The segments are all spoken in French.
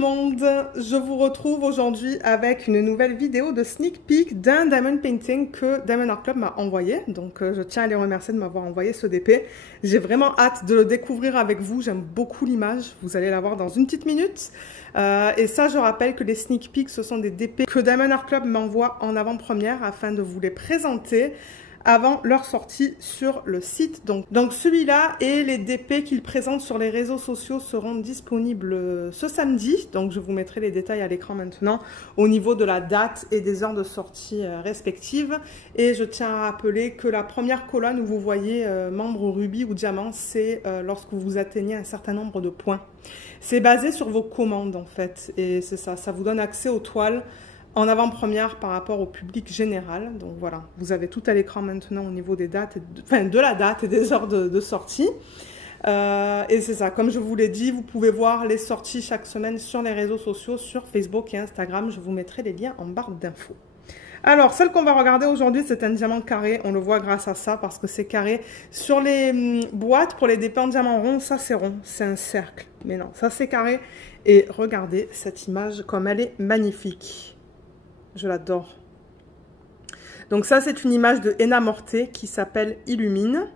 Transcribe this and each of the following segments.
monde, je vous retrouve aujourd'hui avec une nouvelle vidéo de sneak peek d'un diamond painting que Diamond Art Club m'a envoyé. Donc je tiens à les remercier de m'avoir envoyé ce DP. J'ai vraiment hâte de le découvrir avec vous, j'aime beaucoup l'image, vous allez la voir dans une petite minute. Et ça, je rappelle que les sneak peeks, ce sont des DP que Diamond Art Club m'envoie en avant-première afin de vous les présenter avant leur sortie sur le site. Donc celui-là et les DP qu'ils présentent sur les réseaux sociaux seront disponibles ce samedi. Donc je vous mettrai les détails à l'écran maintenant au niveau de la date et des heures de sortie respectives. Et je tiens à rappeler que la première colonne où vous voyez membre rubis ou diamant, c'est lorsque vous atteignez un certain nombre de points. C'est basé sur vos commandes en fait. Et c'est ça, ça vous donne accès aux toiles en avant-première par rapport au public général. Donc voilà, vous avez tout à l'écran maintenant au niveau des dates, de la date et des heures de sortie. Et c'est ça, comme je vous l'ai dit, vous pouvez voir les sorties chaque semaine sur les réseaux sociaux, sur Facebook et Instagram. Je vous mettrai les liens en barre d'infos. Alors, celle qu'on va regarder aujourd'hui, c'est un diamant carré. On le voit grâce à ça, parce que c'est carré. Sur les boîtes, pour les DP en diamant rond, ça c'est rond, c'est un cercle. Mais non, ça c'est carré. Et regardez cette image comme elle est magnifique. Je l'adore. Donc ça, c'est une image de Henna Morté qui s'appelle Illumine.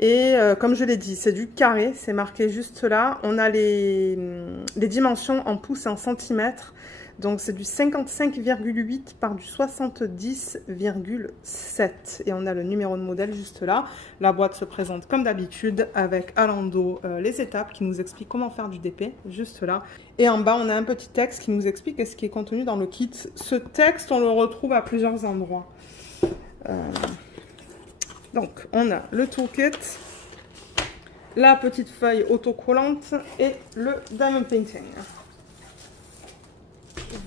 Et comme je l'ai dit, c'est du carré, c'est marqué juste là. On a les dimensions en pouces et en centimètres. Donc c'est du 55,8 par du 70,7. Et on a le numéro de modèle juste là. La boîte se présente comme d'habitude avec à l'endos les étapes qui nous expliquent comment faire du DP, juste là. Et en bas, on a un petit texte qui nous explique ce qui est contenu dans le kit. Ce texte, on le retrouve à plusieurs endroits. Donc, on a le toolkit, la petite feuille autocollante et le diamond painting.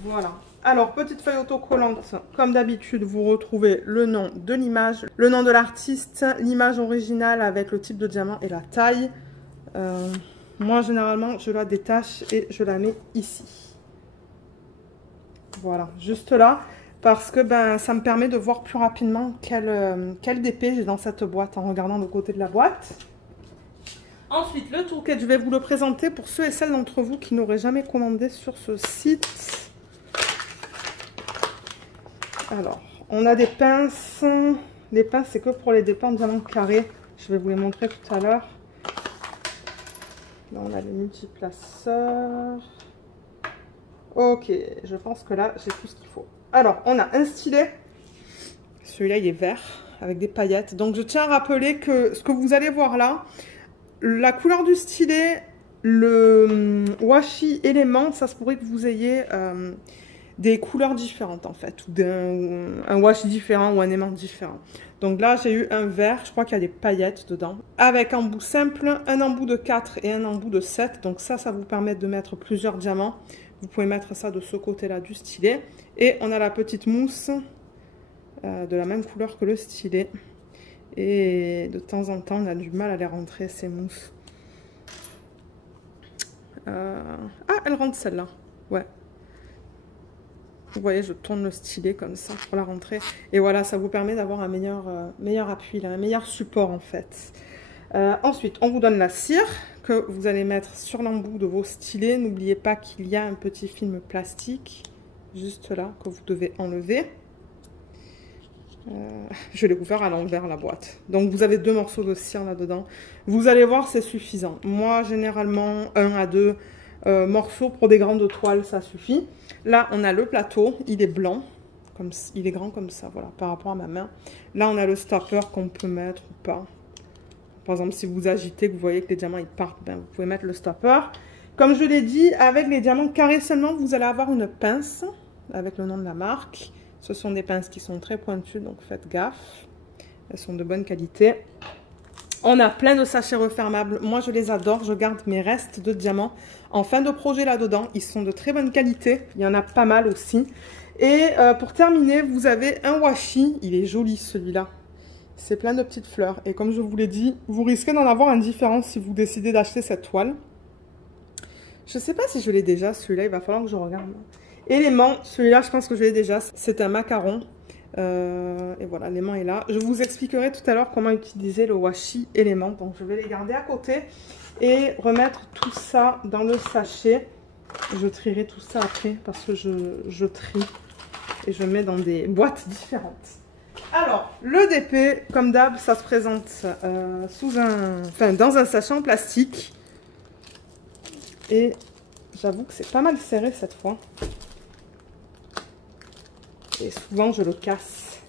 Voilà. Alors, petite feuille autocollante, comme d'habitude, vous retrouvez le nom de l'image, le nom de l'artiste, l'image originale avec le type de diamant et la taille. Moi, généralement, je la détache et je la mets ici. Voilà, juste là, parce que ça me permet de voir plus rapidement quel DP j'ai dans cette boîte en regardant le côté de la boîte. Ensuite, le toolkit, je vais vous le présenter pour ceux et celles d'entre vous qui n'auraient jamais commandé sur ce site. Alors, on a des pinces. Les pinces, c'est que pour les DP en diamant carré. Je vais vous les montrer tout à l'heure. Là, on a les multiplaceurs. Ok, je pense que là, j'ai tout ce qu'il faut. Alors, on a un stylet. Celui-là, il est vert avec des paillettes. Donc, je tiens à rappeler que ce que vous allez voir là, la couleur du stylet, le washi élément, ça se pourrait que vous ayez des couleurs différentes en fait, ou un washi différent ou un aimant différent. Donc là, j'ai eu un vert, je crois qu'il y a des paillettes dedans, avec un embout simple, un embout de 4 et un embout de 7. Donc ça vous permet de mettre plusieurs diamants. Vous pouvez mettre ça de ce côté-là du stylet. Et on a la petite mousse de la même couleur que le stylet. Et de temps en temps, on a du mal à les rentrer, ces mousses. Ah, elle rentre celle-là. Ouais. Vous voyez, je tourne le stylet comme ça pour la rentrer. Et voilà, ça vous permet d'avoir un meilleur appui, là, un meilleur support en fait. Ensuite, on vous donne la cire que vous allez mettre sur l'embout de vos stylets. N'oubliez pas qu'il y a un petit film plastique juste là que vous devez enlever. Je l'ai ouvert à l'envers la boîte. Donc vous avez 2 morceaux de cire là-dedans. Vous allez voir, c'est suffisant. Moi, généralement, 1 à 2 morceaux pour des grandes toiles, ça suffit. Là, on a le plateau. Il est blanc. Il est grand comme ça, voilà, par rapport à ma main. Là, on a le stopper qu'on peut mettre ou pas. Par exemple, si vous agitez, que vous voyez que les diamants ils partent, vous pouvez mettre le stopper. Comme je l'ai dit, avec les diamants carrés seulement, vous allez avoir une pince avec le nom de la marque. Ce sont des pinces qui sont très pointues, donc faites gaffe. Elles sont de bonne qualité. On a plein de sachets refermables. Moi, je les adore. Je garde mes restes de diamants en fin de projet là-dedans. Ils sont de très bonne qualité. Il y en a pas mal aussi. Et pour terminer, vous avez un washi. Il est joli, celui-là. C'est plein de petites fleurs. Et comme je vous l'ai dit, vous risquez d'en avoir un différent si vous décidez d'acheter cette toile. Je ne sais pas si je l'ai déjà, celui-là. Il va falloir que je regarde. Élément, celui-là, je pense que je l'ai déjà. C'est un macaron. Et voilà, l'aimant est là. Je vous expliquerai tout à l'heure comment utiliser le washi élément. Donc, je vais les garder à côté et remettre tout ça dans le sachet Je trierai tout ça après parce que je trie et je mets dans des boîtes différentes. Alors, le DP, comme d'hab, ça se présente dans un sachet en plastique. Et j'avoue que c'est pas mal serré cette fois. Et souvent, je le casse.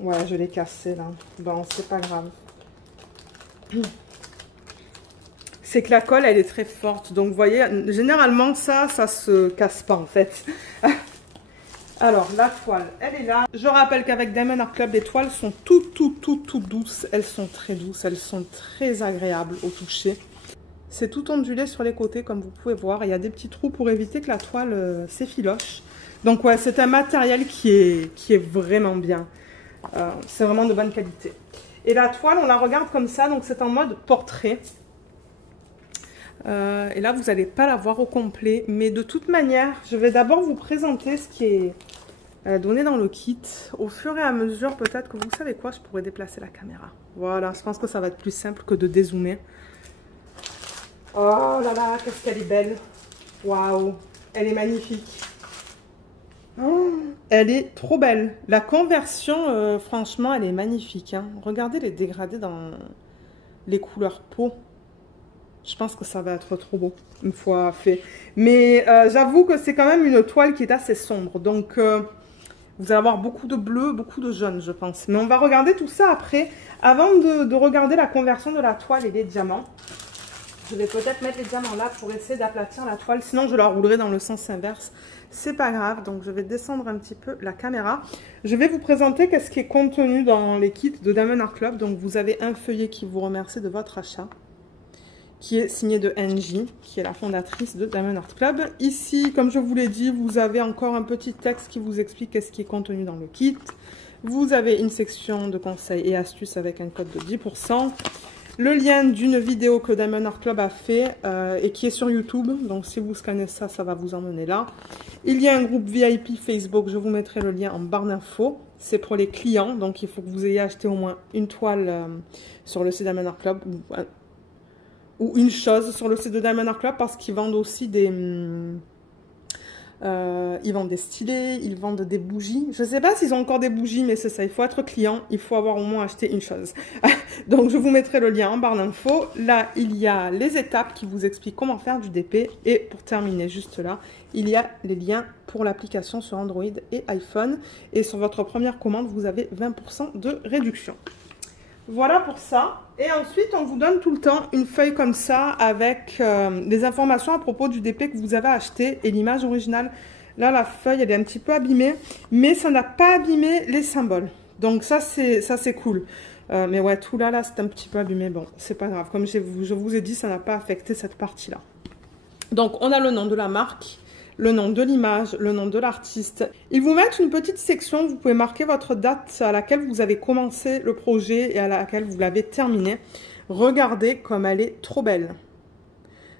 Ouais, je l'ai cassé là. Bon, c'est pas grave. C'est que la colle, elle est très forte. Donc, vous voyez, généralement, ça se casse pas en fait. Alors, la toile, elle est là. Je rappelle qu'avec Diamond Art Club, les toiles sont toutes douces. Elles sont très douces, elles sont très agréables au toucher. C'est tout ondulé sur les côtés, comme vous pouvez voir. Il y a des petits trous pour éviter que la toile s'effiloche. Donc, ouais, c'est un matériel qui est vraiment bien. C'est vraiment de bonne qualité. Et la toile, on la regarde comme ça, donc c'est en mode portrait. Et là, vous n'allez pas la voir au complet. Mais de toute manière, je vais d'abord vous présenter ce qui est donné dans le kit. Au fur et à mesure, peut-être que vous savez quoi, je pourrais déplacer la caméra. Voilà, je pense que ça va être plus simple que de dézoomer. Oh là là, qu'est-ce qu'elle est belle. Waouh, elle est magnifique. Oh, elle est trop belle. La conversion, franchement, elle est magnifique. Hein. Regardez les dégradés dans les couleurs peau. Je pense que ça va être trop beau une fois fait. Mais j'avoue que c'est quand même une toile qui est assez sombre. Donc, vous allez avoir beaucoup de bleu, beaucoup de jaune, je pense. Mais on va regarder tout ça après. Avant de regarder la conversion de la toile et les diamants, je vais peut-être mettre les diamants là pour essayer d'aplatir la toile. Sinon, je la roulerai dans le sens inverse. C'est pas grave. Donc, je vais descendre un petit peu la caméra. Je vais vous présenter qu'est-ce qui est contenu dans les kits de Diamond Art Club. Donc, vous avez un feuillet qui vous remercie de votre achat, qui est signé de Angie, qui est la fondatrice de Diamond Art Club. Ici, comme je vous l'ai dit, vous avez encore un petit texte qui vous explique qu'est-ce qui est contenu dans le kit. Vous avez une section de conseils et astuces avec un code de 10%. Le lien d'une vidéo que Diamond Art Club a fait et qui est sur YouTube. Donc, si vous scannez ça, ça va vous emmener là. Il y a un groupe VIP Facebook. Je vous mettrai le lien en barre d'infos. C'est pour les clients. Donc, il faut que vous ayez acheté au moins une toile sur le site Diamond Art Club ou une chose sur le site de Diamond Art Club parce qu'ils vendent aussi des... ils vendent des stylés, ils vendent des bougies. Je ne sais pas s'ils ont encore des bougies, mais c'est ça. Il faut être client, il faut avoir au moins acheté une chose. Donc, je vous mettrai le lien en barre d'infos. Là, il y a les étapes qui vous expliquent comment faire du DP. Et pour terminer, juste là, il y a les liens pour l'application sur Android et iPhone. Et sur votre première commande, vous avez 20% de réduction. Voilà pour ça. Et ensuite, on vous donne tout le temps une feuille comme ça avec des informations à propos du DP que vous avez acheté et l'image originale. Là, la feuille, elle est un petit peu abîmée, mais ça n'a pas abîmé les symboles. Donc ça, c'est cool. Mais ouais, tout là, c'est un petit peu abîmé. Bon, c'est pas grave. Comme je vous ai dit, ça n'a pas affecté cette partie-là. Donc, on a le nom de la marque, le nom de l'image, le nom de l'artiste. Ils vous mettent une petite section, vous pouvez marquer votre date à laquelle vous avez commencé le projet et à laquelle vous l'avez terminé. Regardez comme elle est trop belle.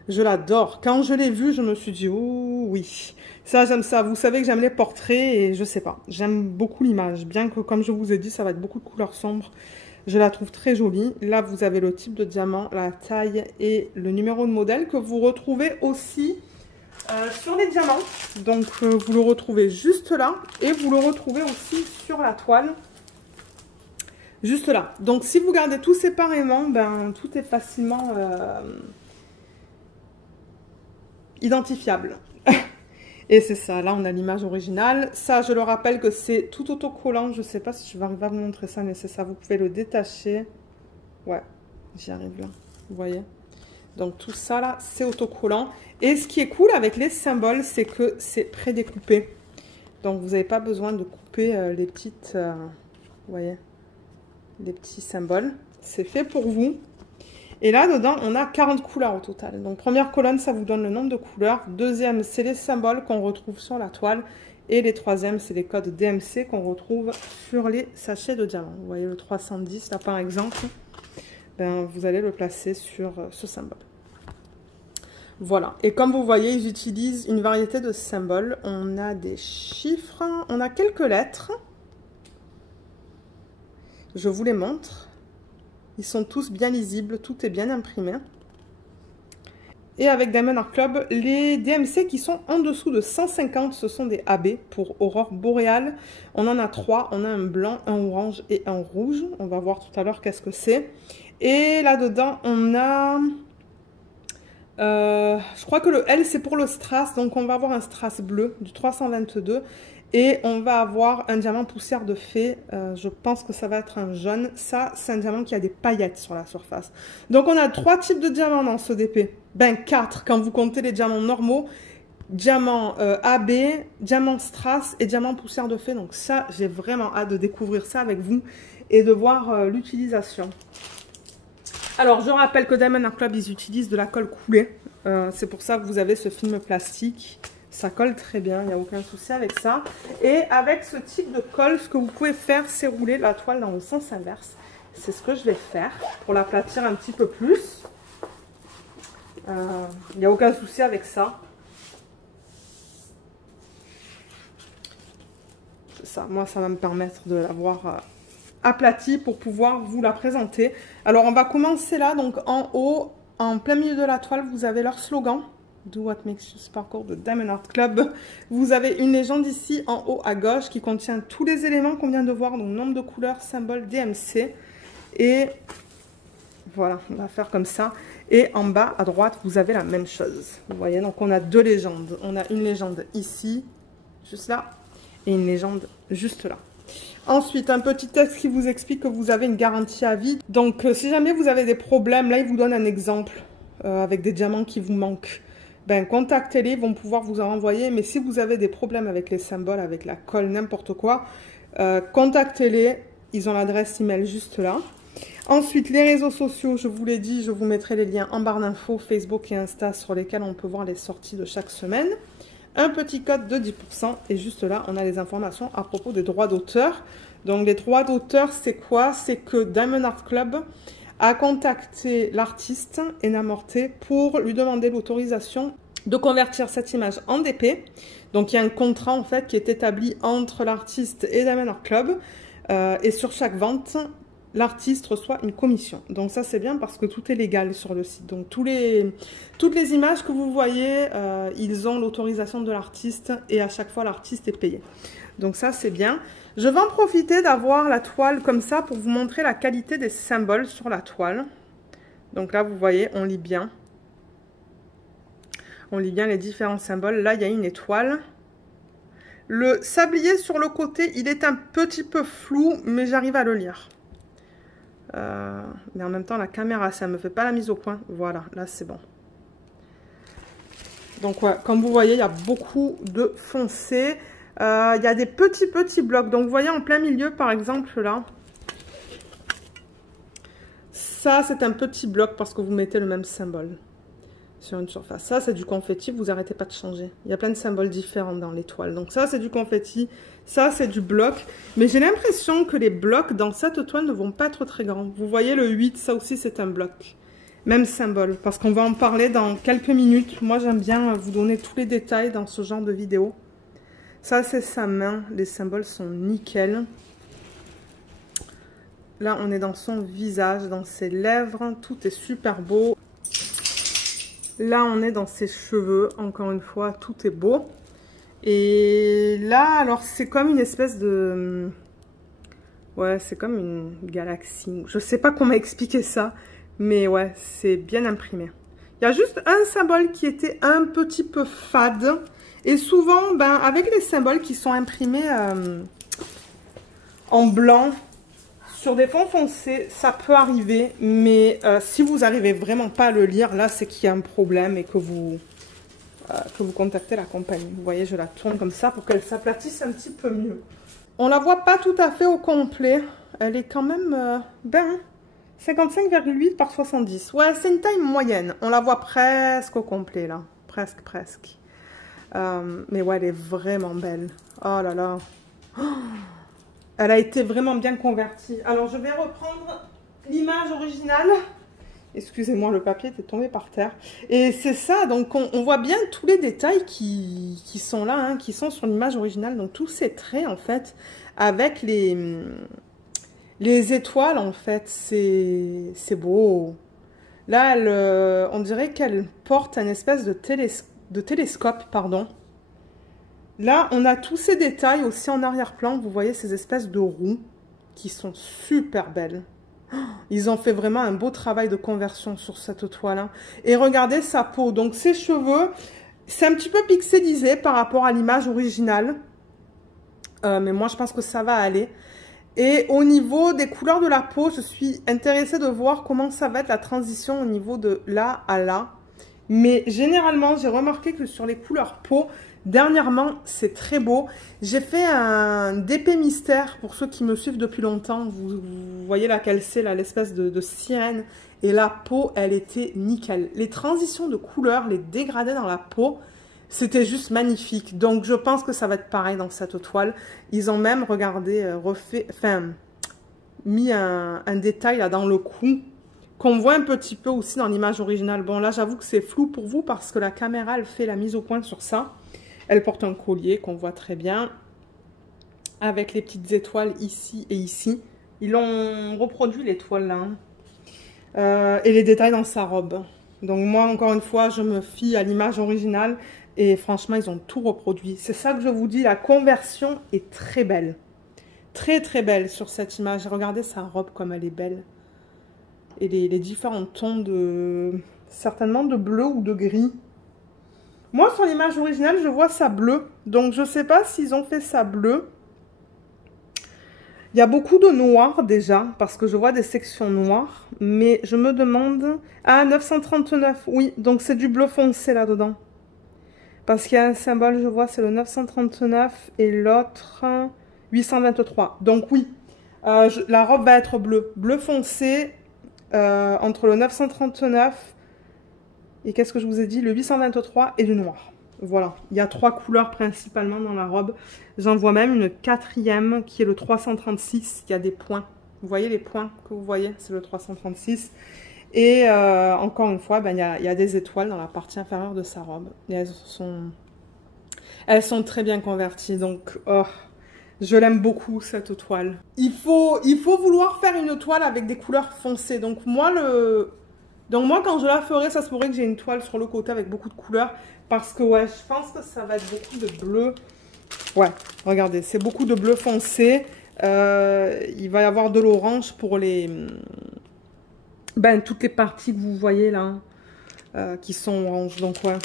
Je l'adore. Quand je l'ai vue, je me suis dit, oh oui, ça j'aime ça. Vous savez que j'aime les portraits et je sais pas, j'aime beaucoup l'image. Bien que, comme je vous ai dit, ça va être beaucoup de couleurs sombres. Je la trouve très jolie. Là, vous avez le type de diamant, la taille et le numéro de modèle que vous retrouvez aussi sur les diamants. Donc, vous le retrouvez juste là. Et vous le retrouvez aussi sur la toile. Juste là. Donc, si vous gardez tout séparément, ben, tout est facilement identifiable. Et c'est ça. Là, on a l'image originale. Ça, je le rappelle que c'est tout autocollant. Je ne sais pas si je vais arriver à vous montrer ça, mais c'est ça. Vous pouvez le détacher. Ouais, j'y arrive là. Vous voyez ? Donc tout ça là, c'est autocollant. Et ce qui est cool avec les symboles, c'est que c'est prédécoupé. Donc vous n'avez pas besoin de couper les petites, vous voyez, les petits symboles. C'est fait pour vous. Et là dedans, on a 40 couleurs au total. Donc première colonne, ça vous donne le nombre de couleurs. Deuxième, c'est les symboles qu'on retrouve sur la toile. Et les troisièmes, c'est les codes DMC qu'on retrouve sur les sachets de diamants. Vous voyez le 310 là par exemple. Ben, vous allez le placer sur ce symbole. Voilà. Et comme vous voyez, ils utilisent une variété de symboles. On a des chiffres, on a quelques lettres. Je vous les montre. Ils sont tous bien lisibles, tout est bien imprimé. Et avec Diamond Art Club, les DMC qui sont en dessous de 150, ce sont des AB pour Aurore Boréale. On en a 3, on a un blanc, un orange et un rouge. On va voir tout à l'heure qu'est-ce que c'est. Et là-dedans, on a... je crois que le L, c'est pour le strass. Donc, on va avoir un strass bleu du 322. Et on va avoir un diamant poussière de fée. Je pense que ça va être un jaune. Ça, c'est un diamant qui a des paillettes sur la surface. Donc, on a 3 types de diamants dans ce DP. Ben, 4 quand vous comptez les diamants normaux. Diamant AB, diamant strass et diamant poussière de fée. Donc, ça, j'ai vraiment hâte de découvrir ça avec vous et de voir l'utilisation. Alors, je rappelle que Diamond Art Club, ils utilisent de la colle coulée. C'est pour ça que vous avez ce film plastique. Ça colle très bien, il n'y a aucun souci avec ça. Et avec ce type de colle, ce que vous pouvez faire, c'est rouler la toile dans le sens inverse. C'est ce que je vais faire pour l'aplatir un petit peu plus. Il n'y a aucun souci avec ça. Ça, moi, ça va me permettre de l'avoir aplatie pour pouvoir vous la présenter. Alors, on va commencer là. Donc, en haut, en plein milieu de la toile, vous avez leur slogan. Do what makes you sparkle de Diamond Art Club. Vous avez une légende ici en haut à gauche qui contient tous les éléments qu'on vient de voir, donc nombre de couleurs, symbole, DMC. Et voilà, on va faire comme ça. Et en bas à droite, vous avez la même chose. Vous voyez, donc on a 2 légendes. On a une légende ici, juste là, et une légende juste là. Ensuite, un petit texte qui vous explique que vous avez une garantie à vie. Donc, si jamais vous avez des problèmes, là, il vous donne un exemple avec des diamants qui vous manquent. Ben, contactez-les, ils vont pouvoir vous en renvoyer. Mais si vous avez des problèmes avec les symboles, avec la colle, n'importe quoi, contactez-les. Ils ont l'adresse email juste là. Ensuite, les réseaux sociaux, je vous l'ai dit, je vous mettrai les liens en barre d'infos, Facebook et Insta, sur lesquels on peut voir les sorties de chaque semaine. Un petit code de 10%. Et juste là, on a les informations à propos des droits d'auteur. Donc, les droits d'auteur, c'est quoi? C'est que Diamond Art Club a contacté l'artiste Enamorté pour lui demander l'autorisation de convertir cette image en DP. Donc, il y a un contrat, en fait, qui est établi entre l'artiste et Diamond Art Club. Et sur chaque vente, l'artiste reçoit une commission. Donc ça, c'est bien parce que tout est légal sur le site. Donc toutes les images que vous voyez, ils ont l'autorisation de l'artiste et à chaque fois, l'artiste est payé. Donc ça, c'est bien. Je vais en profiter d'avoir la toile comme ça pour vous montrer la qualité des symboles sur la toile. Donc là, vous voyez, on lit bien. On lit bien les différents symboles. Là, il y a une étoile. Le sablier sur le côté, il est un petit peu flou, mais j'arrive à le lire. Mais en même temps, la caméra, ça ne me fait pas la mise au point. Voilà, là, c'est bon. Donc, ouais, comme vous voyez, il y a beaucoup de foncé. Il y a des petits blocs. Donc, vous voyez, en plein milieu, par exemple, là. Ça, c'est un petit bloc parce que vous mettez le même symbole sur une surface. Ça, c'est du confetti. Vous n'arrêtez pas de changer. Il y a plein de symboles différents dans l'étoile. Donc, ça, c'est du confetti. Ça, c'est du bloc. Mais j'ai l'impression que les blocs dans cette toile ne vont pas être très grands. Vous voyez le 8, ça aussi, c'est un bloc. Même symbole, parce qu'on va en parler dans quelques minutes. Moi, j'aime bien vous donner tous les détails dans ce genre de vidéo. Ça, c'est sa main. Les symboles sont nickel. Là, on est dans son visage, dans ses lèvres. Tout est super beau. Là, on est dans ses cheveux. Encore une fois, tout est beau. Et là, alors, c'est comme une espèce de... Ouais, c'est comme une galaxie. Je sais pas comment expliquer ça. Mais ouais, c'est bien imprimé. Il y a juste un symbole qui était un petit peu fade. Et souvent, ben, avec les symboles qui sont imprimés en blanc sur des fonds foncés, ça peut arriver. Mais si vous n'arrivez vraiment pas à le lire, là, c'est qu'il y a un problème et que vous contactez la compagnie. Vous voyez, je la tourne comme ça pour qu'elle s'aplatisse un petit peu mieux. On la voit pas tout à fait au complet. Elle est quand même... 55,8 par 70. Ouais, c'est une taille moyenne. On la voit presque au complet, là. Presque. Mais ouais, elle est vraiment belle. Oh là là. Oh, elle a été vraiment bien convertie. Alors, je vais reprendre l'image originale. Excusez-moi, le papier était tombé par terre. Et c'est ça, donc on voit bien tous les détails qui sont là, hein, qui sont sur l'image originale. Donc, tous ces traits, en fait, avec les étoiles, en fait, c'est beau. Là, elle, on dirait qu'elle porte un espèce de, télescope, pardon. Là, on a tous ces détails aussi en arrière-plan. Vous voyez ces espèces de roues qui sont super belles. Ils ont fait vraiment un beau travail de conversion sur cette toile. Et regardez sa peau. Donc, ses cheveux, c'est un petit peu pixelisé par rapport à l'image originale. Mais moi, je pense que ça va aller. Et au niveau des couleurs de la peau, je suis intéressée de voir comment ça va être la transition au niveau de là à là. Mais généralement, j'ai remarqué que sur les couleurs peau, dernièrement, c'est très beau. J'ai fait un DP mystère pour ceux qui me suivent depuis longtemps. Vous voyez laquelle c'est, là, l'espèce de sirène. Et la peau, elle était nickel. Les transitions de couleurs, les dégradés dans la peau, c'était juste magnifique. Donc, je pense que ça va être pareil dans cette toile. Ils ont même, regardé, refait, enfin, mis un détail là dans le cou, qu'on voit un petit peu aussi dans l'image originale. Bon, là, j'avoue que c'est flou pour vous parce que la caméra, elle fait la mise au point sur ça. Elle porte un collier qu'on voit très bien, avec les petites étoiles ici et ici. Ils ont reproduit l'étoile là. Et les détails dans sa robe. Donc, moi, encore une fois, je me fie à l'image originale. Et franchement, ils ont tout reproduit. C'est ça que je vous dis, la conversion est très belle. Très, très belle sur cette image. Regardez sa robe comme elle est belle. Et les différents tons de... certainement de bleu ou de gris. Moi, sur l'image originale, je vois ça bleu. Donc, je ne sais pas s'ils ont fait ça bleu. Il y a beaucoup de noir déjà, parce que je vois des sections noires. Mais je me demande... Ah, 939, oui. Donc, c'est du bleu foncé là-dedans. Parce qu'il y a un symbole, je vois, c'est le 939 et l'autre 823. Donc oui, la robe va être bleue. Bleu foncé entre le 939 et qu'est-ce que je vous ai dit, le 823 et du noir. Voilà, il y a 3 couleurs principalement dans la robe. J'en vois même une 4e qui est le 336. Il y a des points. Vous voyez les points que vous voyez, c'est le 336. Et encore une fois, ben, il y a des étoiles dans la partie inférieure de sa robe. Et elles sont très bien converties. Donc, oh, je l'aime beaucoup, cette toile. Il faut vouloir faire une toile avec des couleurs foncées. Donc moi, quand je la ferai, ça se pourrait que j'ai une toile sur le côté avec beaucoup de couleurs. Parce que, ouais, je pense que ça va être beaucoup de bleu. Ouais, regardez, c'est beaucoup de bleu foncé. Il va y avoir de l'orange pour les... Ben, toutes les parties que vous voyez là, qui sont orange. Donc, ouais.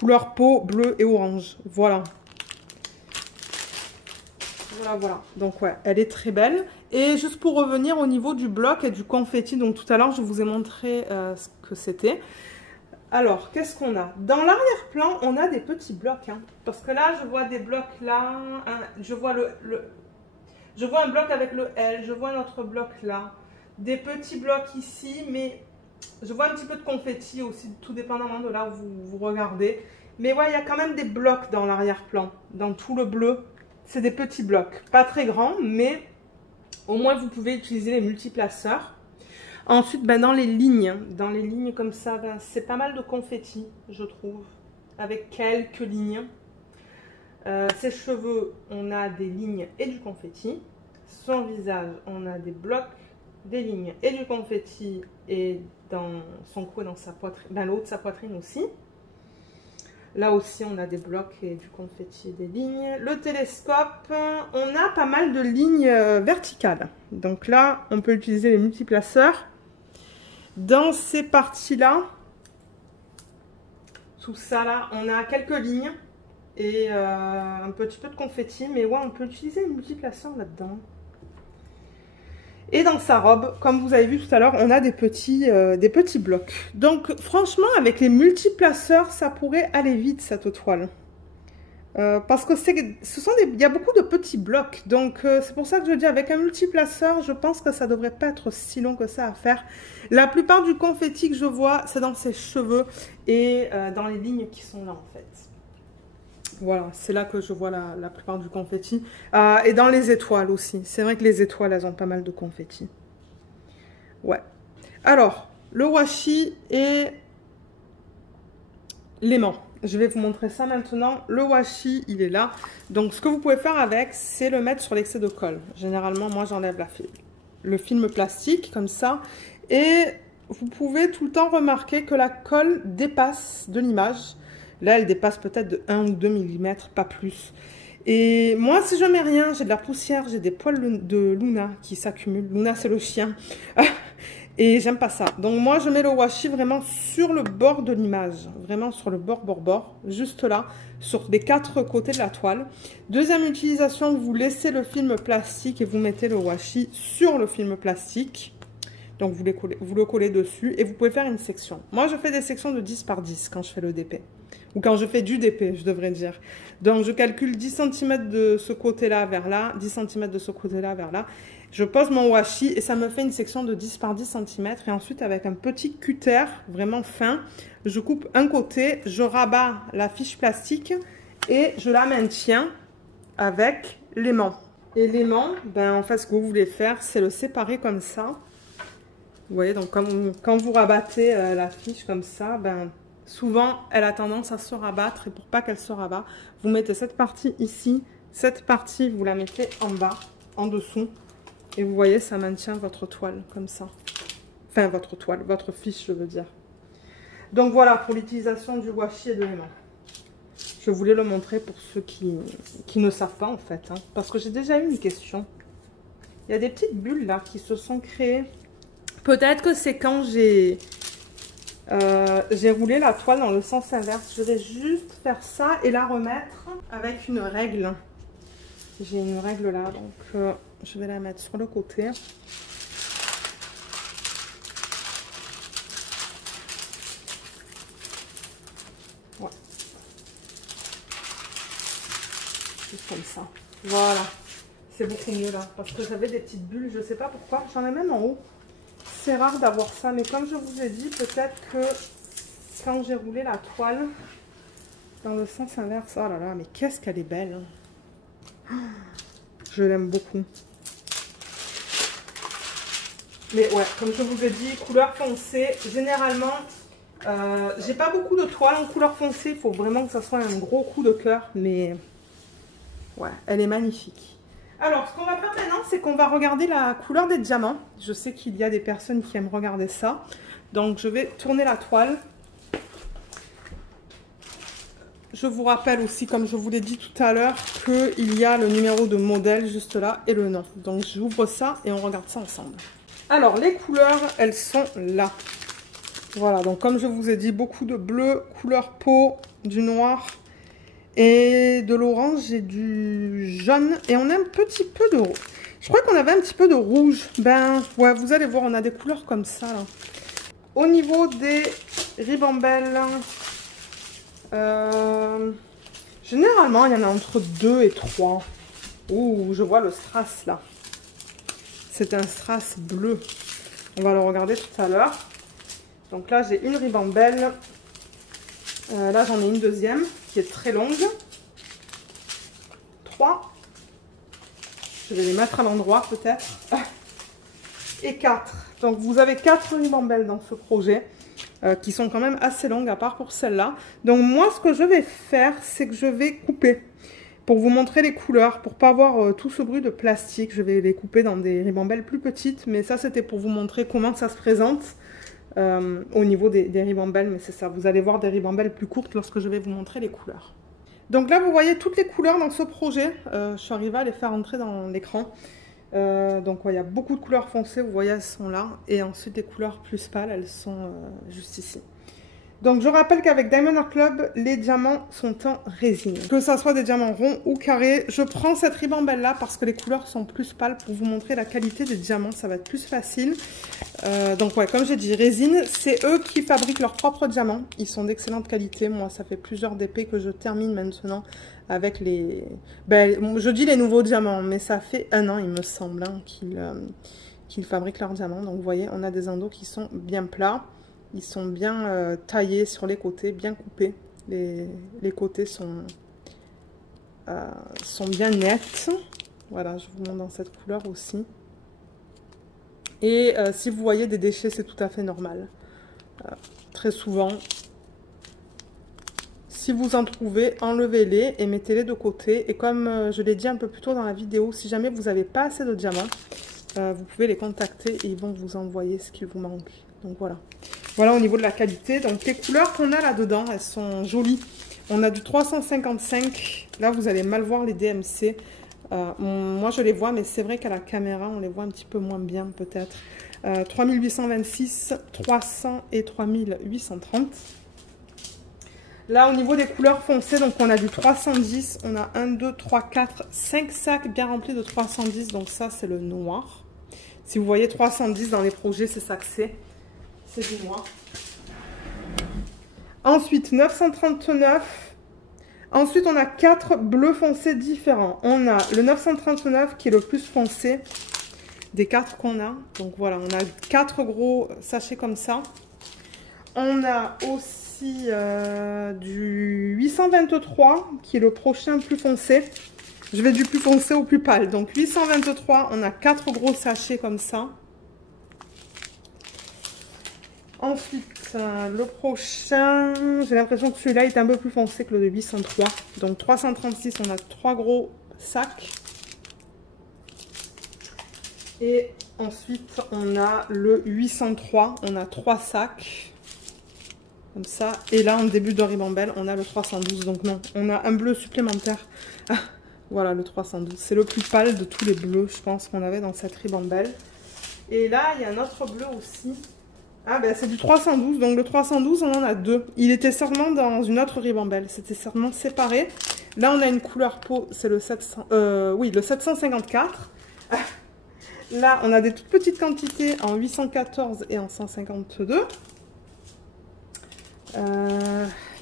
Couleur peau, bleu et orange. Voilà. Voilà, voilà. Donc, ouais, elle est très belle. Et juste pour revenir au niveau du bloc et du confetti. Donc, tout à l'heure, je vous ai montré ce que c'était. Alors, qu'est-ce qu'on a? Dans l'arrière-plan, on a des petits blocs. Hein, parce que là, je vois des blocs là. Hein, je vois je vois un bloc avec le L. Je vois notre bloc là. Des petits blocs ici, mais je vois un petit peu de confetti aussi, tout dépendamment de là où vous regardez. Mais ouais, il y a quand même des blocs dans l'arrière-plan. Dans tout le bleu, c'est des petits blocs. Pas très grands, mais au moins vous pouvez utiliser les multiplaceurs. Ensuite, ben, dans les lignes comme ça, ben, c'est pas mal de confetti, je trouve, avec quelques lignes. Ses cheveux, on a des lignes et du confetti. Son visage, on a des blocs, des lignes et du confetti, et dans son cou et dans sa poitrine, dans le haut de sa poitrine aussi. Là aussi, on a des blocs et du confetti et des lignes. Le télescope, on a pas mal de lignes verticales. Donc là, on peut utiliser les multiplaceurs. Dans ces parties-là, tout ça là, on a quelques lignes et un petit peu de confetti. Mais ouais, on peut utiliser les multiplaceurs là-dedans. Et dans sa robe, comme vous avez vu tout à l'heure, on a des petits blocs. Donc franchement, avec les multiplaceurs, ça pourrait aller vite cette toile. Parce que il y a beaucoup de petits blocs. Donc c'est pour ça que je dis, avec un multiplaceur, je pense que ça ne devrait pas être si long que ça à faire. La plupart du confetti que je vois, c'est dans ses cheveux et dans les lignes qui sont là en fait. Voilà, c'est là que je vois la plupart du confetti. Et dans les étoiles aussi. C'est vrai que les étoiles, elles ont pas mal de confetti. Ouais. Alors, le washi et l'aimant. Je vais vous montrer ça maintenant. Le washi, il est là. Donc, ce que vous pouvez faire avec, c'est le mettre sur l'excès de colle. Généralement, moi, j'enlève le film plastique, comme ça. Et vous pouvez tout le temps remarquer que la colle dépasse de l'image. Là, elle dépasse peut-être de 1 ou 2 mm, pas plus. Et moi, si je mets rien, j'ai de la poussière, j'ai des poils de Luna qui s'accumulent. Luna, c'est le chien. Et j'aime pas ça. Donc moi, je mets le washi vraiment sur le bord de l'image. Vraiment sur le bord, juste là, sur les 4 côtés de la toile. Deuxième utilisation, vous laissez le film plastique et vous mettez le washi sur le film plastique. Donc vous le collez dessus et vous pouvez faire une section. Moi, je fais des sections de 10 par 10 quand je fais le DP. Ou quand je fais du DP, je devrais dire. Donc, je calcule 10 cm de ce côté-là vers là, 10 cm de ce côté-là vers là. Je pose mon washi et ça me fait une section de 10 par 10 cm. Et ensuite, avec un petit cutter vraiment fin, je coupe un côté, je rabats la fiche plastique et je la maintiens avec l'aimant. Et l'aimant, ben, en fait, ce que vous voulez faire, c'est le séparer comme ça. Vous voyez, donc quand vous rabattez la fiche comme ça, ben... souvent, elle a tendance à se rabattre et pour pas qu'elle se rabatte, vous mettez cette partie ici, cette partie, vous la mettez en bas, en dessous. Et vous voyez, ça maintient votre toile comme ça. Enfin, votre toile, votre fiche, je veux dire. Donc voilà, pour l'utilisation du washi et de l'aimant. Je voulais le montrer pour ceux qui ne savent pas en fait. Hein, parce que j'ai déjà eu une question. Il y a des petites bulles là qui se sont créées. Peut-être que c'est quand j'ai roulé la toile dans le sens inverse. Je vais juste faire ça et la remettre avec une règle. J'ai une règle là, donc je vais la mettre sur le côté. Ouais. Juste comme ça. Voilà. C'est beaucoup mieux là, parce que j'avais des petites bulles, je sais pas pourquoi. J'en ai même en haut. C'est rare d'avoir ça, mais comme je vous ai dit, peut-être que quand j'ai roulé la toile dans le sens inverse, oh là là, mais qu'est-ce qu'elle est belle. Je l'aime beaucoup. Mais ouais, comme je vous ai dit, couleur foncée, généralement, j'ai pas beaucoup de toiles en couleur foncée, il faut vraiment que ça soit un gros coup de cœur, mais ouais, elle est magnifique. Alors, ce qu'on va faire maintenant, c'est qu'on va regarder la couleur des diamants. Je sais qu'il y a des personnes qui aiment regarder ça. Donc, je vais tourner la toile. Je vous rappelle aussi, comme je vous l'ai dit tout à l'heure, qu'il y a le numéro de modèle juste là et le nom. Donc, j'ouvre ça et on regarde ça ensemble. Alors, les couleurs, elles sont là. Voilà, donc comme je vous ai dit, beaucoup de bleu, couleur peau, du noir... et de l'orange et du jaune. Et on a un petit peu de rouge. Je crois qu'on avait un petit peu de rouge. Ben, ouais, vous allez voir, on a des couleurs comme ça, là. Au niveau des ribambelles, généralement, il y en a entre 2 et 3. Ouh, je vois le strass, là. C'est un strass bleu. On va le regarder tout à l'heure. Donc là, j'ai une ribambelle. Là, j'en ai une deuxième qui est très longue. 3. Je vais les mettre à l'endroit peut-être. Et 4. Donc, vous avez 4 ribambelles dans ce projet qui sont quand même assez longues à part pour celle-là. Donc, moi, ce que je vais faire, c'est que je vais couper pour vous montrer les couleurs. Pour pas avoir tout ce bruit de plastique, je vais les couper dans des ribambelles plus petites. Mais ça, c'était pour vous montrer comment ça se présente. Au niveau des ribambelles, mais c'est ça, vous allez voir des ribambelles plus courtes lorsque je vais vous montrer les couleurs. Donc là, vous voyez toutes les couleurs dans ce projet. Je suis arrivée à les faire entrer dans l'écran. Donc ouais, il y a beaucoup de couleurs foncées, vous voyez, elles sont là. Et ensuite, les couleurs plus pâles, elles sont juste ici. Donc je rappelle qu'avec Diamond Art Club, les diamants sont en résine. Que ça soit des diamants ronds ou carrés, je prends cette ribambelle là parce que les couleurs sont plus pâles pour vous montrer la qualité des diamants, ça va être plus facile. Donc ouais, comme j'ai dit, résine, c'est eux qui fabriquent leurs propres diamants. Ils sont d'excellente qualité. Moi, ça fait plusieurs DP que je termine maintenant avec les... Ben, je dis les nouveaux diamants, mais ça fait 1 an, il me semble, hein, qu'ils fabriquent leurs diamants. Donc vous voyez, on a des endos qui sont bien plats. Ils sont bien taillés sur les côtés, bien coupés. Les côtés sont bien nets. Voilà, je vous montre dans cette couleur aussi. Et si vous voyez des déchets, c'est tout à fait normal. Très souvent, si vous en trouvez, enlevez-les et mettez-les de côté. Et comme je l'ai dit un peu plus tôt dans la vidéo, si jamais vous n'avez pas assez de diamants, vous pouvez les contacter et ils vont vous envoyer ce qu'il vous manque. Donc voilà. Voilà au niveau de la qualité. Donc les couleurs qu'on a là-dedans, elles sont jolies. On a du 355. Là, vous allez mal voir les DMC. Moi, je les vois, mais c'est vrai qu'à la caméra, on les voit un petit peu moins bien peut-être. 3826, 300 et 3830. Là, au niveau des couleurs foncées, donc on a du 310. On a 1, 2, 3, 4, 5 sacs bien remplis de 310. Donc ça, c'est le noir. Si vous voyez 310 dans les projets, c'est ça que c'est. C'est du noir. Ensuite, 939. Ensuite, on a 4 bleus foncés différents. On a le 939 qui est le plus foncé des 4 qu'on a. Donc voilà, on a 4 gros sachets comme ça. On a aussi du 823 qui est le prochain plus foncé. Je vais du plus foncé au plus pâle. Donc 823, on a 4 gros sachets comme ça. Ensuite, le prochain, j'ai l'impression que celui-là est un peu plus foncé que le de 803. Donc 336, on a 3 gros sacs. Et ensuite, on a le 803, on a 3 sacs. Comme ça. Et là, en début de ribambelle, on a le 312. Donc non, on a un bleu supplémentaire. Ah, voilà, le 312. C'est le plus pâle de tous les bleus, je pense, qu'on avait dans cette ribambelle. Et là, il y a un autre bleu aussi. Ah ben c'est du 312, donc le 312 on en a 2. Il était seulement dans une autre ribambelle, c'était seulement séparé. Là on a une couleur peau, c'est le 754. Là on a des toutes petites quantités en 814 et en 152.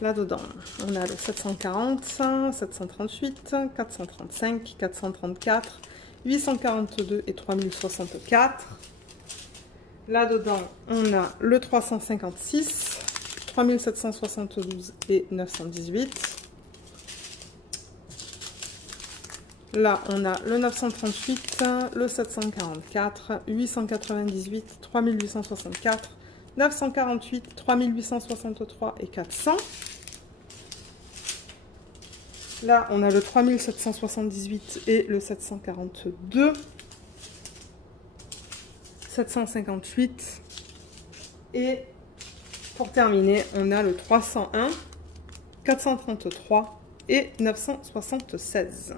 Là-dedans, on a le 740, 738, 435, 434, 842 et 3064. Là-dedans, on a le 356, 3772 et 918. Là, on a le 938, le 744, 898, 3864, 948, 3863 et 400. Là, on a le 3778 et le 742. 758 et pour terminer on a le 301, 433 et 976.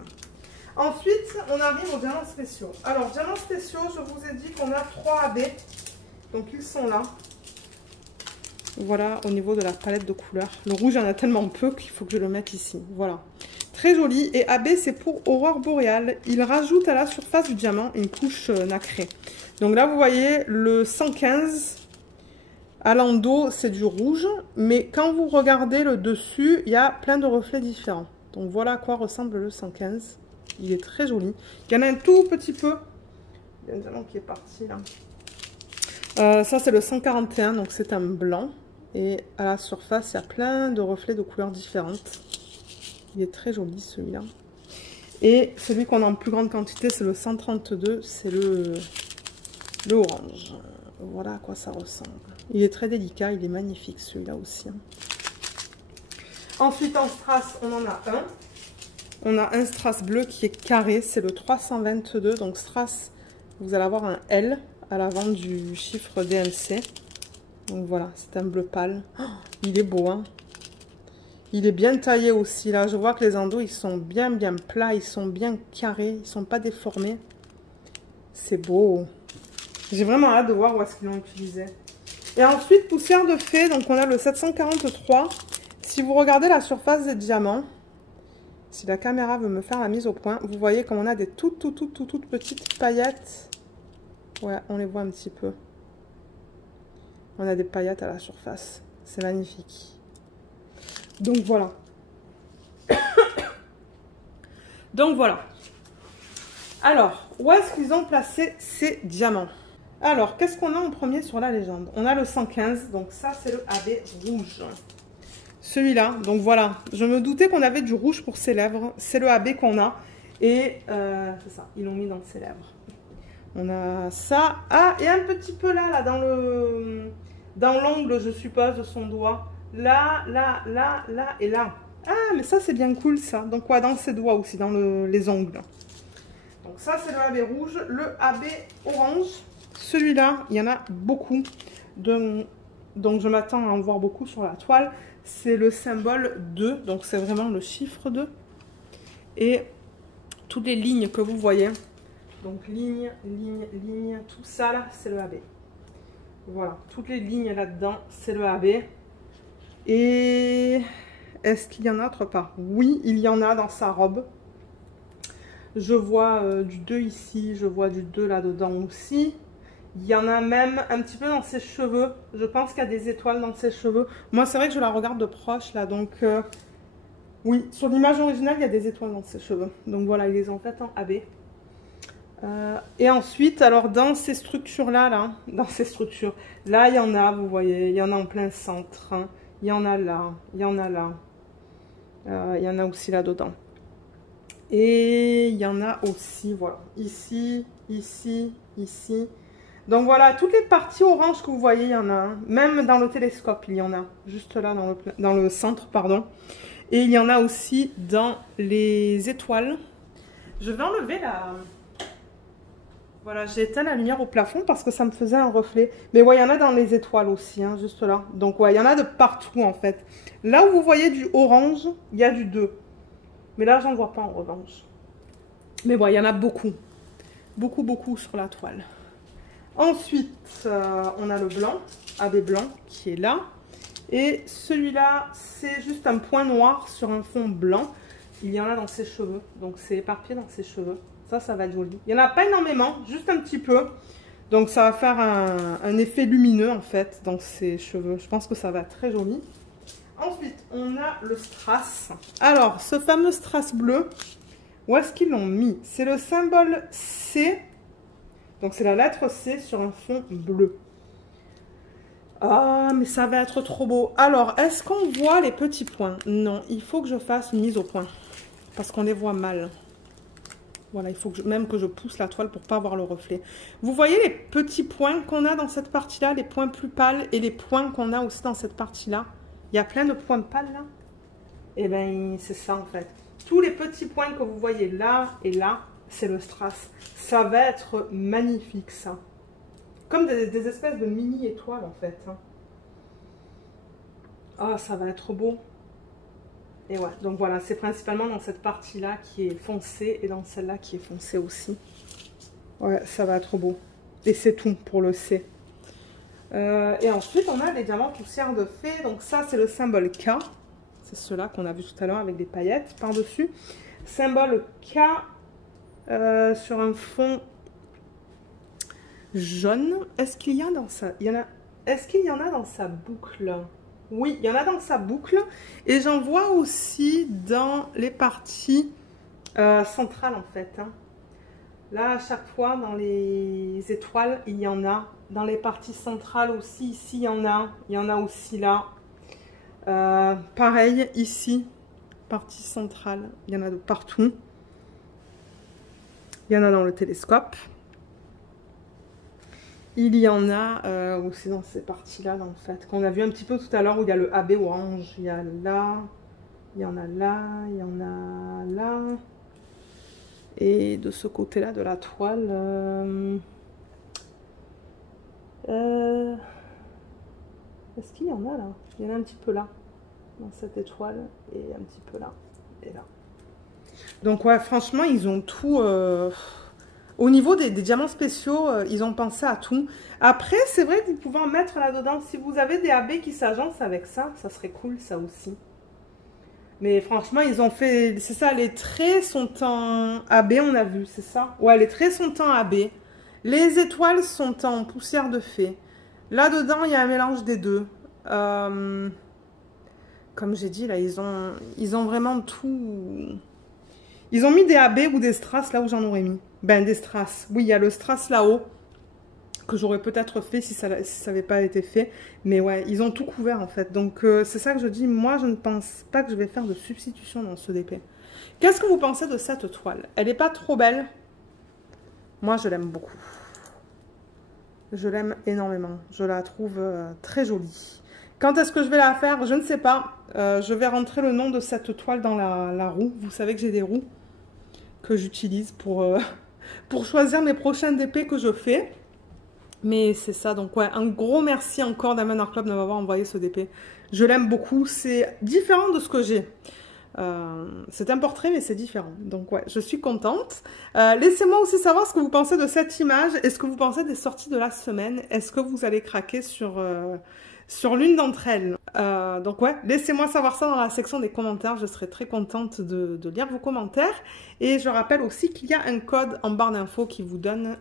Ensuite on arrive aux diamants spéciaux. Alors diamants spéciaux, je vous ai dit qu'on a 3 AB, donc ils sont là. Voilà au niveau de la palette de couleurs. Le rouge il y en a tellement peu qu'il faut que je le mette ici. Voilà, très joli. Et AB c'est pour Aurore Boréale. Il rajoute à la surface du diamant une couche nacrée. Donc là, vous voyez, le 115, à l'endos, c'est du rouge. Mais quand vous regardez le dessus, il y a plein de reflets différents. Donc voilà à quoi ressemble le 115. Il est très joli. Il y en a un tout petit peu. Il y a un diamant qui est parti là. Ça, c'est le 141, donc c'est un blanc. Et à la surface, il y a plein de reflets de couleurs différentes. Il est très joli, celui-là. Et celui qu'on a en plus grande quantité, c'est le 132. C'est le orange. Voilà à quoi ça ressemble. Il est très délicat, il est magnifique celui-là aussi. Ensuite en strass, on en a un. On a un strass bleu qui est carré, c'est le 322. Donc strass, vous allez avoir un L à l'avant du chiffre DMC. Donc voilà, c'est un bleu pâle. Oh, il est beau, hein. Il est bien taillé aussi. Là, je vois que les endos, ils sont bien plats, ils sont bien carrés, ils sont pas déformés. C'est beau. J'ai vraiment hâte de voir où est-ce qu'ils l'ont utilisé. Et ensuite, poussière de fée. Donc, on a le 743. Si vous regardez la surface des diamants, si la caméra veut me faire la mise au point, vous voyez comme on a des toutes petites paillettes. Ouais, on les voit un petit peu. On a des paillettes à la surface. C'est magnifique. Donc, voilà. Donc, voilà. Alors, où est-ce qu'ils ont placé ces diamants? Alors, qu'est-ce qu'on a en premier sur la légende? On a le 115, donc ça c'est le AB rouge. Celui-là, donc voilà, je me doutais qu'on avait du rouge pour ses lèvres. C'est le AB qu'on a. Et c'est ça, ils l'ont mis dans ses lèvres. On a ça. Ah, et un petit peu là dans l'ongle, je suppose, de son doigt. Là et là. Ah, mais ça c'est bien cool ça. Donc ouais, dans ses doigts aussi, dans les ongles. Donc ça, c'est le AB rouge. Le AB orange, celui-là, il y en a beaucoup. Donc je m'attends à en voir beaucoup sur la toile. C'est le symbole 2, donc c'est vraiment le chiffre 2. Et toutes les lignes que vous voyez, donc ligne, ligne, ligne, tout ça là, c'est le AB. Voilà, toutes les lignes là-dedans, c'est le AB. Et est-ce qu'il y en a autre part? Oui, il y en a dans sa robe. Je vois du 2 ici, je vois du 2 là-dedans aussi. Il y en a même un petit peu dans ses cheveux. Je pense qu'il y a des étoiles dans ses cheveux. Moi, c'est vrai que je la regarde de proche, là. Donc, oui, sur l'image originale, il y a des étoiles dans ses cheveux. Donc, voilà, ils les ont faites en AB. Et ensuite, alors, dans ces structures-là, dans ces structures, là, il y en a, vous voyez, il y en a en plein centre. Hein. Il y en a là, il y en a là. Il y en a aussi là-dedans. Et il y en a aussi, voilà, ici, ici, ici. Donc voilà, toutes les parties oranges que vous voyez, il y en a. Hein. Même dans le télescope, il y en a. Juste là, dans le centre, pardon. Et il y en a aussi dans les étoiles. Je vais enlever la... Voilà, j'ai éteint la lumière au plafond parce que ça me faisait un reflet. Mais ouais, il y en a dans les étoiles aussi, hein, juste là. Donc ouais, il y en a de partout en fait. Là où vous voyez du orange, il y a du 2. Mais là, j'en vois pas en revanche. Mais bon, il y en a beaucoup. Beaucoup, beaucoup sur la toile. Ensuite, on a le blanc, AB blanc, qui est là. Et celui-là, c'est juste un point noir sur un fond blanc. Il y en a dans ses cheveux. Donc, c'est éparpillé dans ses cheveux. Ça va être joli. Il n'y en a pas énormément, juste un petit peu. Donc, ça va faire un effet lumineux, en fait, dans ses cheveux. Je pense que ça va être très joli. Ensuite, on a le strass. Alors, ce fameux strass bleu, où est-ce qu'ils l'ont mis? C'est le symbole C. Donc, c'est la lettre C sur un fond bleu. Ah, mais ça va être trop beau. Alors, est-ce qu'on voit les petits points? Non, il faut que je fasse une mise au point. Parce qu'on les voit mal. Voilà, il faut que même que je pousse la toile pour ne pas voir le reflet. Vous voyez les petits points qu'on a dans cette partie-là, les points plus pâles et les points qu'on a aussi dans cette partie-là. Il y a plein de points pâles là. Et bien, c'est ça en fait. Tous les petits points que vous voyez là et là, c'est le strass. Ça va être magnifique ça. Comme des espèces de mini-étoiles en fait. Ah, ça va être beau. Et ouais, donc voilà, c'est principalement dans cette partie-là qui est foncée et dans celle-là qui est foncée aussi. Ouais, ça va être beau. Et c'est tout pour le C. Et ensuite, on a les diamants poussière de fée. Donc ça, c'est le symbole K. C'est ceux-là qu'on a vu tout à l'heure avec des paillettes par-dessus. Symbole K sur un fond jaune. Est-ce qu'il y a dans ça? Est-ce qu'il y en a dans sa boucle? Oui, il y en a dans sa boucle. Et j'en vois aussi dans les parties centrales en fait. Hein. Là, à chaque fois, dans les étoiles, il y en a. Dans les parties centrales aussi, ici, il y en a. Il y en a aussi là. Pareil, ici, partie centrale, il y en a de partout. Il y en a dans le télescope. Il y en a aussi dans ces parties-là, en fait, qu'on a vu un petit peu tout à l'heure, où il y a le AB orange. Il y a là, il y en a là, il y en a là. Et de ce côté-là de la toile... est-ce qu'il y en a là? Il y en a un petit peu là, dans cette étoile, et un petit peu là, et là. Donc ouais, franchement, ils ont tout... Au niveau des diamants spéciaux, ils ont pensé à tout. Après, c'est vrai que vous pouvez en mettre là-dedans. Si vous avez des AB qui s'agencent avec ça, ça serait cool, ça aussi. Mais franchement, ils ont fait... C'est ça, les traits sont en AB, on a vu, c'est ça? Ouais, les traits sont en AB. Les étoiles sont en poussière de fée. Là-dedans, il y a un mélange des deux. Comme j'ai dit, là, ils ont vraiment tout... Ils ont mis des AB ou des strass là où j'en aurais mis. Ben, des strass. Oui, il y a le strass là-haut, que j'aurais peut-être fait si ça n'avait pas été fait. Mais ouais, ils ont tout couvert, en fait. Donc, c'est ça que je dis. Moi, je ne pense pas que je vais faire de substitution dans ce DP. Qu'est-ce que vous pensez de cette toile? Elle n'est pas trop belle. Moi, je l'aime beaucoup. Je l'aime énormément. Je la trouve très jolie. Quand est-ce que je vais la faire? Je ne sais pas. Je vais rentrer le nom de cette toile dans la roue. Vous savez que j'ai des roues que j'utilise pour pour choisir mes prochains DP que je fais. Mais c'est ça, donc ouais, un gros merci encore Diamond Art Club de m'avoir envoyé ce DP. Je l'aime beaucoup, c'est différent de ce que j'ai. C'est un portrait, mais c'est différent. Donc ouais, je suis contente. Laissez-moi aussi savoir ce que vous pensez de cette image. Est-ce que vous pensez des sorties de la semaine? Est-ce que vous allez craquer sur l'une d'entre elles? Donc ouais, laissez-moi savoir ça dans la section des commentaires. Je serai très contente de lire vos commentaires. Et je rappelle aussi qu'il y a un code en barre d'infos qui vous donne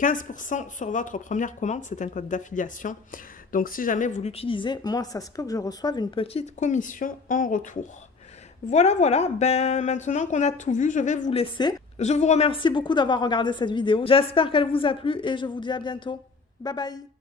15% sur votre première commande. C'est un code d'affiliation. Donc si jamais vous l'utilisez, moi ça se peut que je reçoive une petite commission en retour. Voilà, voilà, ben maintenant qu'on a tout vu, je vais vous laisser. Je vous remercie beaucoup d'avoir regardé cette vidéo. J'espère qu'elle vous a plu et je vous dis à bientôt. Bye bye!